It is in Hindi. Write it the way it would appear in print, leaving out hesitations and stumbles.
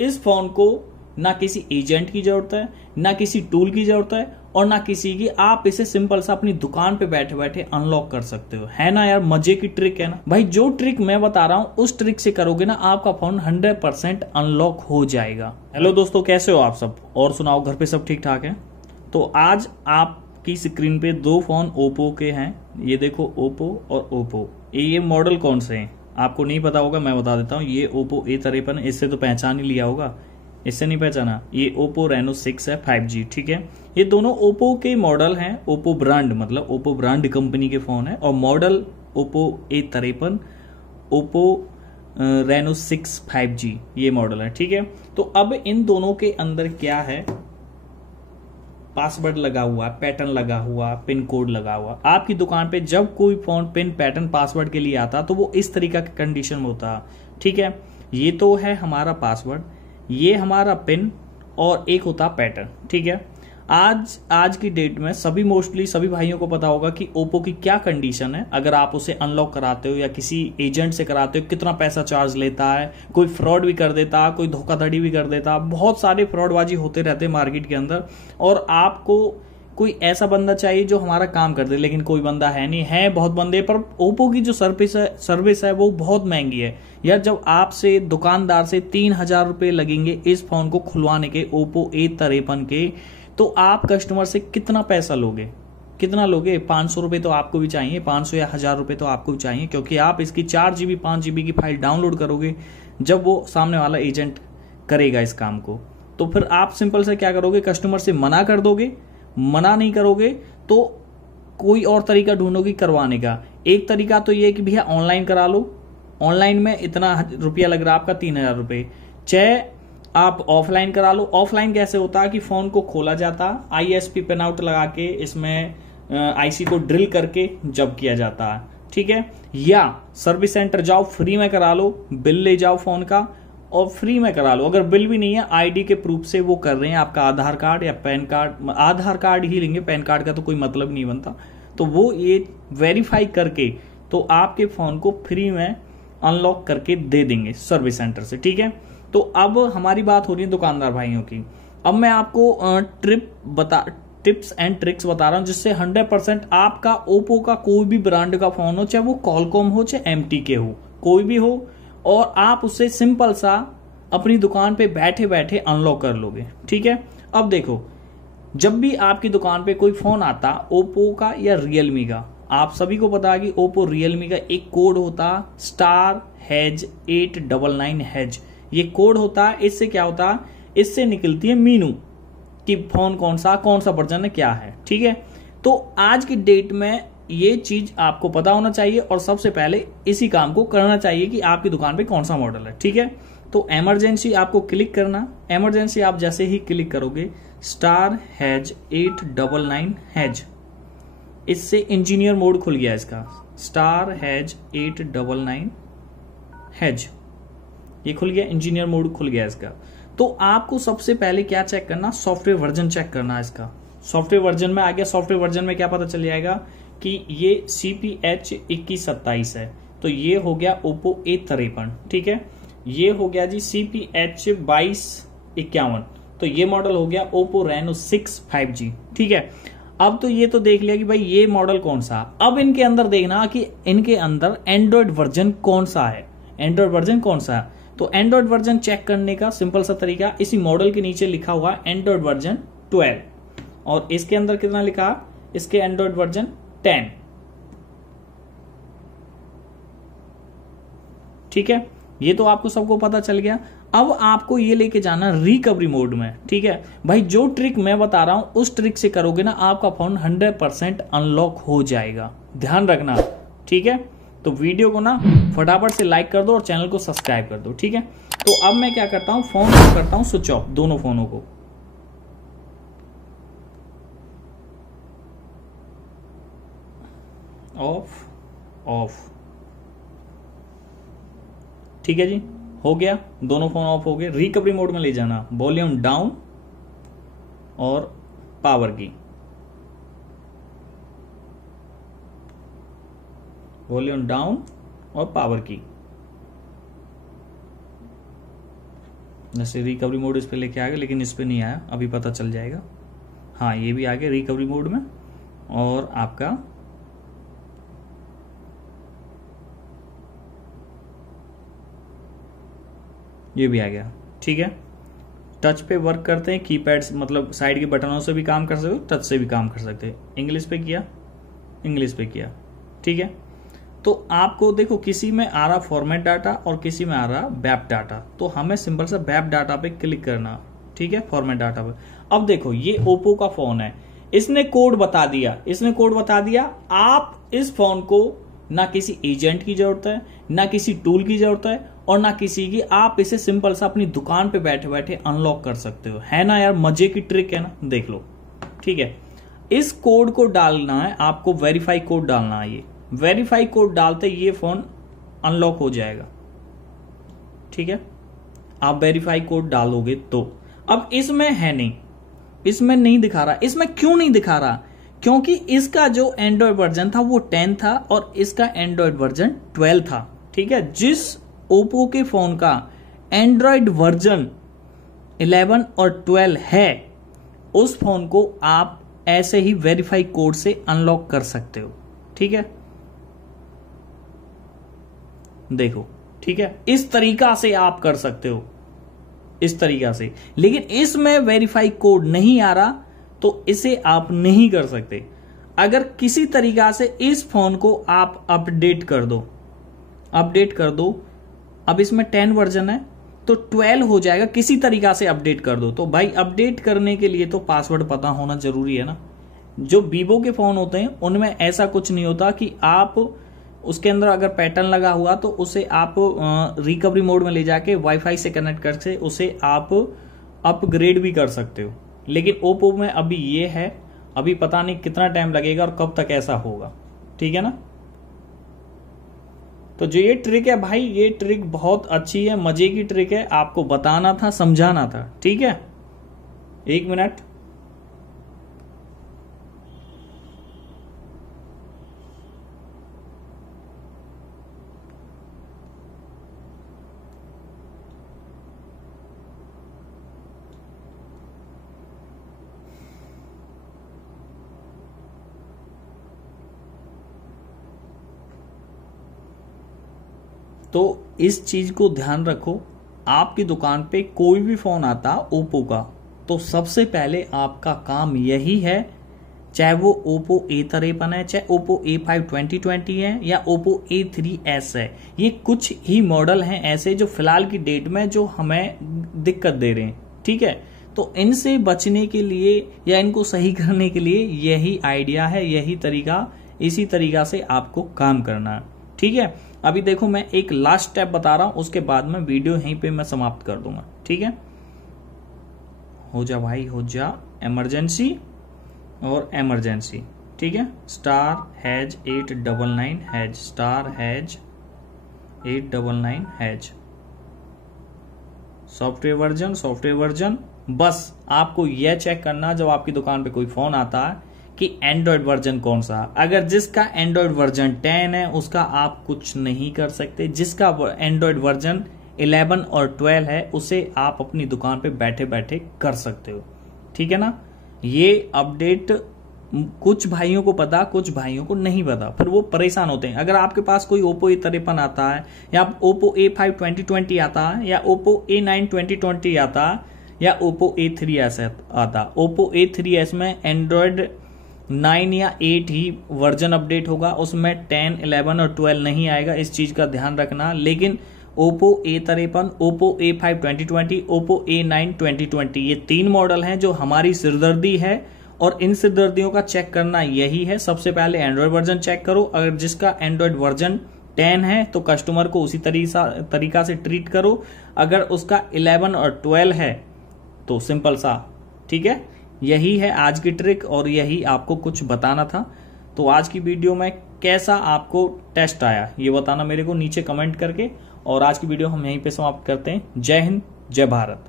इस फोन को ना किसी एजेंट की जरूरत है, ना किसी टूल की जरूरत है, और ना किसी की। आप इसे सिंपल सा अपनी दुकान पे बैठे बैठे अनलॉक कर सकते हो। है ना यार, मजे की ट्रिक है ना भाई। जो ट्रिक मैं बता रहा हूं उस ट्रिक से करोगे ना, आपका फोन 100% अनलॉक हो जाएगा। हेलो दोस्तों, कैसे हो आप सब? और सुनाओ, घर पे सब ठीक ठाक है? तो आज आपकी स्क्रीन पे दो फोन ओप्पो के हैं। ये देखो, ओप्पो और ओप्पो। ये मॉडल कौन से हैं आपको नहीं पता होगा, मैं बता देता हूँ। ये ओप्पो A53, इससे तो पहचान ही लिया होगा, इससे नहीं पहचाना। ये ओप्पो रेनो 6 है 5G, ठीक है। ये दोनों ओप्पो के मॉडल हैं। ओप्पो ब्रांड मतलब ओप्पो ब्रांड कंपनी के फोन है, और model Oppo A53, Oppo Reno 6 5G ये मॉडल है, ठीक है। तो अब इन दोनों के अंदर क्या है, पासवर्ड लगा हुआ, पैटर्न लगा हुआ, पिन कोड लगा हुआ। आपकी दुकान पे जब कोई फोन पिन पैटर्न पासवर्ड के लिए आता तो वो इस तरीका के कंडीशन में होता, ठीक है। ये तो है हमारा पासवर्ड, ये हमारा पिन, और एक होता पैटर्न, ठीक है। आज की डेट में मोस्टली सभी भाइयों को पता होगा कि ओप्पो की क्या कंडीशन है। अगर आप उसे अनलॉक कराते हो या किसी एजेंट से कराते हो, कितना पैसा चार्ज लेता है, कोई फ्रॉड भी कर देता, कोई धोखाधड़ी भी कर देता, बहुत सारे फ्रॉडबाजी होते रहते हैं मार्केट के अंदर। और आपको कोई ऐसा बंदा चाहिए जो हमारा काम कर दे, लेकिन कोई बंदा है नहीं, है बहुत बंदे, पर ओप्पो की जो सर्विस है वो बहुत महंगी है यार। जब आपसे दुकानदार से 3,000 रुपए लगेंगे इस फोन को खुलवाने के, ओप्पो A53 के, तो आप कस्टमर से कितना पैसा लोगे? कितना लोगे? 500 रुपए तो आपको भी चाहिए, 500 या 1,000 रुपए तो आपको भी चाहिए, क्योंकि आप इसकी 4 GB 5 GB की फाइल डाउनलोड करोगे जब वो सामने वाला एजेंट करेगा इस काम को। तो फिर आप सिंपल से क्या करोगे, कस्टमर से मना कर दोगे। मना नहीं करोगे तो कोई और तरीका ढूंढोगे करवाने का। एक तरीका तो ये कि भैया ऑनलाइन करा लो, ऑनलाइन में इतना रुपया लग रहा है आपका 3,000 रुपए। चाहे आप ऑफलाइन करा लो। ऑफलाइन कैसे होता है कि फोन को खोला जाता, ISP पिन आउट लगा के इसमें IC को ड्रिल करके जब किया जाता है, ठीक है। या सर्विस सेंटर जाओ, फ्री में करा लो, बिल ले जाओ फोन का और फ्री में करा लो। अगर बिल भी नहीं है, ID के प्रूफ से वो कर रहे हैं, आपका आधार कार्ड या पैन कार्ड, आधार कार्ड ही लेंगे, पैन कार्ड का तो कोई मतलब नहीं बनता, तो वो ये वेरीफाई करके तो आपके फोन को फ्री में अनलॉक करके दे देंगे सर्विस सेंटर से, ठीक है। तो अब हमारी बात हो रही है दुकानदार भाइयों की। अब मैं आपको टिप्स एंड ट्रिक्स बता रहा हूं जिससे 100% आपका ओप्पो का कोई भी ब्रांड का फोन हो, चाहे वो कॉलकॉम हो चाहे MTK हो, कोई भी हो, और आप उससे सिंपल सा अपनी दुकान पे बैठे बैठे अनलॉक कर लोगे, ठीक है। अब देखो, जब भी आपकी दुकान पे कोई फोन आता, ओप्पो का या रियलमी का, आप सभी को पता है कि ओप्पो रियलमी का एक कोड होता *899#। ये कोड होता है, इससे क्या होता है, इससे निकलती है मीनू कि फोन कौन सा वर्जन है, क्या है, ठीक है। तो आज की डेट में ये चीज आपको पता होना चाहिए, और सबसे पहले इसी काम को करना चाहिए कि आपकी दुकान पे कौन सा मॉडल है, ठीक है। तो इमरजेंसी आपको क्लिक करना। इमरजेंसी आप जैसे ही क्लिक करोगे, *899#, इससे इंजीनियर मोड खुल गया इसका। *899#, ये खुल गया, इंजीनियर मोड खुल गया इसका। तो आपको सबसे पहले क्या चेक करना, सॉफ्टवेयर वर्जन चेक करना है इसका। सॉफ्टवेयर वर्जन में आ गया। सॉफ्टवेयर वर्जन में क्या पता चल जाएगा कि ये CPH 2127 है, तो ये हो गया ओप्पो A53, ठीक है। ये हो गया जी CPH 2251, तो ये मॉडल हो गया ओप्पो रेनो 6 5G, ठीक है। अब तो ये तो देख लिया कि भाई ये मॉडल कौन सा। अब इनके अंदर देखना कि इनके अंदर एंड्रॉइड वर्जन कौन सा है, एंड्रॉइड वर्जन कौन सा है। तो एंड्रॉइड वर्जन चेक करने का सिंपल सा तरीका, इसी मॉडल के नीचे लिखा हुआ एंड्रॉइड वर्जन 12, और इसके अंदर कितना लिखा, इसके एंड्रॉइड वर्जन 10, ठीक है। ये तो आपको सबको पता चल गया। अब आपको ये लेके जाना रिकवरी मोड में, ठीक है भाई। जो ट्रिक मैं बता रहा हूं उस ट्रिक से करोगे ना, आपका फोन 100% अनलॉक हो जाएगा, ध्यान रखना, ठीक है। तो वीडियो को ना फटाफट से लाइक कर दो और चैनल को सब्सक्राइब कर दो, ठीक है। तो अब मैं क्या करता हूं, फोन को करता हूं स्विच ऑफ, दोनों फोनों को। ऑफ, ठीक है जी, हो गया, दोनों फोन ऑफ हो गए। रिकवरी मोड में ले जाना, वॉल्यूम डाउन और पावर की, वॉल्यूम डाउन और पावर की, जैसे रिकवरी मोड इस पे लेके आ गया, लेकिन इस पे नहीं आया, अभी पता चल जाएगा। हाँ, ये भी आ गया रिकवरी मोड में, और आपका ये भी आ गया। ठीक है, टच पे वर्क करते हैं, कीपैड मतलब साइड के बटनों से भी काम कर सकते हो, टच से भी काम कर सकते हैं। इंग्लिश पे किया, इंग्लिश पे किया। ठीक है, तो आपको देखो किसी में आ रहा फॉर्मेट डाटा और किसी में आ रहा बैप डाटा, तो हमें सिंपल सा बैप डाटा पे क्लिक करना। ठीक है, फॉर्मेट डाटा पे। अब देखो ये ओप्पो का फोन है, इसने कोड बता दिया, इसने कोड बता दिया। आप इस फोन को ना किसी एजेंट की जरूरत है, ना किसी टूल की जरूरत है, और ना किसी की, आप इसे सिंपल सा अपनी दुकान पे बैठे बैठे अनलॉक कर सकते हो। है ना यार, मजे की ट्रिक है ना, देख लो। ठीक है, इस कोड को डालना है आपको, वेरीफाई कोड डालना है। ये वेरीफाई कोड डालते ये फोन अनलॉक हो जाएगा। ठीक है, आप वेरीफाई कोड डालोगे तो। अब इसमें है नहीं, इसमें नहीं दिखा रहा। इसमें क्यों नहीं दिखा रहा? क्योंकि इसका जो एंड्रॉयड वर्जन था वो 10 था और इसका एंड्रॉयड वर्जन 12 था। ठीक है, जिस ओप्पो के फोन का एंड्रॉयड वर्जन 11 और 12 है, उस फोन को आप ऐसे ही वेरीफाई कोड से अनलॉक कर सकते हो। ठीक है, देखो। ठीक है, इस तरीका से आप कर सकते हो, इस तरीका से। लेकिन इसमें वेरीफाई कोड नहीं आ रहा, तो इसे आप नहीं कर सकते। अगर किसी तरीका से इस फोन को आप अपडेट कर दो, अपडेट कर दो। अब इसमें 10 वर्जन है तो 12 हो जाएगा, किसी तरीका से अपडेट कर दो। तो भाई अपडेट करने के लिए तो पासवर्ड पता होना जरूरी है ना। जो वीवो के फोन होते हैं उनमें ऐसा कुछ नहीं होता कि आप उसके अंदर अगर पैटर्न लगा हुआ तो उसे आप रिकवरी मोड में ले जाके वाईफाई से कनेक्ट करके उसे आप अपग्रेड भी कर सकते हो। लेकिन ओप्पो में अभी ये है, अभी पता नहीं कितना टाइम लगेगा और कब तक ऐसा होगा। ठीक है ना। तो जो ये ट्रिक है भाई, ये ट्रिक बहुत अच्छी है, मजे की ट्रिक है, आपको बताना था, समझाना था। ठीक है, 1 मिनट। तो इस चीज को ध्यान रखो, आपकी दुकान पे कोई भी फोन आता ओप्पो का, तो सबसे पहले आपका काम यही है, चाहे वो ओप्पो A53 है, चाहे ओप्पो A5 2020 है, या ओप्पो A3s है। ये कुछ ही मॉडल हैं ऐसे जो फिलहाल की डेट में जो हमें दिक्कत दे रहे हैं। ठीक है, तो इनसे बचने के लिए या इनको सही करने के लिए यही आइडिया है, यही तरीका, इसी तरीका से आपको काम करना है। ठीक है, अभी देखो मैं एक लास्ट स्टेप बता रहा हूं, उसके बाद में वीडियो यहीं पे मैं समाप्त कर दूंगा। ठीक है, हो जा भाई हो जा, इमरजेंसी और इमरजेंसी। ठीक है, *899#, *899#। Software version. बस आपको यह चेक करना जब आपकी दुकान पे कोई फोन आता है कि एंड्रॉयड वर्जन कौन सा। अगर जिसका एंड्रॉयड वर्जन 10 है उसका आप कुछ नहीं कर सकते, जिसका एंड्रॉयड वर्जन 11 और 12 है उसे आप अपनी दुकान पे बैठे बैठे कर सकते हो। ठीक है ना। ये अपडेट कुछ भाइयों को पता, कुछ भाइयों को नहीं पता, फिर वो परेशान होते हैं। अगर आपके पास कोई ओप्पो A53 आता है, या ओप्पो A5 2020 आता है, या ओप्पो A9 2020 आता है, या ओप्पो A3s आता, ओप्पो A3s में एंड्रॉयड 9 या 8 ही वर्जन अपडेट होगा, उसमें 10, 11 और 12 नहीं आएगा। इस चीज का ध्यान रखना। लेकिन Oppo A53, Oppo A5 2020, Oppo A9 2020, ये 3 मॉडल हैं जो हमारी सिरदर्दी है, और इन सिरदर्दियों का चेक करना यही है। सबसे पहले एंड्रॉयड वर्जन चेक करो, अगर जिसका एंड्रॉयड वर्जन 10 है तो कस्टमर को उसी तरीका से ट्रीट करो। अगर उसका 11 और 12 है तो सिंपल सा। ठीक है, यही है आज की ट्रिक और यही आपको कुछ बताना था। तो आज की वीडियो में कैसा आपको टेस्ट आया ये बताना मेरे को नीचे कमेंट करके, और आज की वीडियो हम यहीं पे समाप्त करते हैं। जय हिंद, जय भारत।